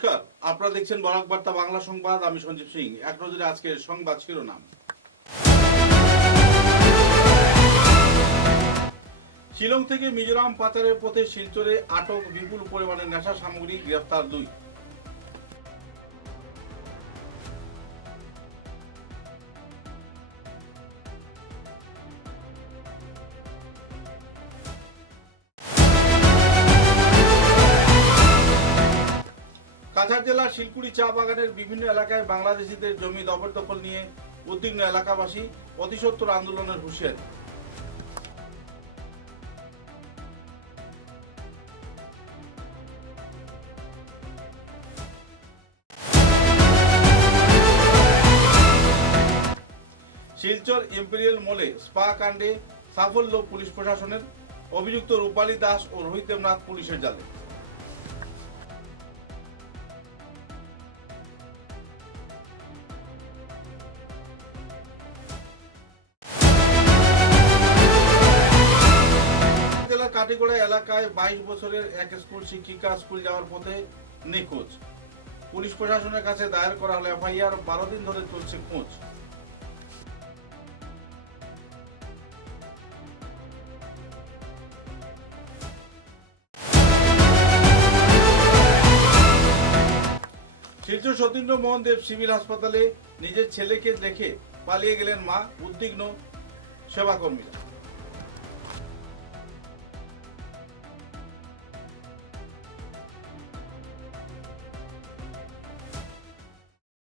নমস্কার, আপনারা দেখছেন বরাক বার্তা বাংলা সংবাদ। আমি সঞ্জীব সিং। এক নজরে আজকের সংবাদ শিরোনাম। শিলং থেকে মিজোরাম পাচারের পথে শিলচরে আটক বিপুল পরিমাণে নেশা সামগ্রী, গ্রেফতার 2। কাছাড় জেলার শিলকুড়ি চা বাগানের বিভিন্ন এলাকায় বাংলাদেশিদের জমি জবরদখল নিয়ে উদ্বিগ্ন এলাকাবাসী, অতিসত্বর আন্দোলনের হুঁশিয়ারি। শিলচর ইম্পেরিয়াল মলে স্পা কাণ্ডে সাফল্য পুলিশ প্রশাসনের, অভিযুক্ত রূপালী দাস ও রোহিত দেবনাথ পুলিশের জালে। জেলার কাটিগড়া এলাকায় 22 বছরের এক স্কুল শিক্ষিকা স্কুল যাওয়ার পথে নিখোঁজ। পুলিশ প্রশাসনের কাছে দায়ের করা হলো এফআইআর। 12 দিন ধরে চলছে খোঁজ। শিলচর সতীন্দ্র মোহন দেব সিভিল হাসপাতালে নিজের ছেলেকে দেখে পালিয়ে গেলেন মা, উদ্বিগ্ন সেবাকর্মীরা।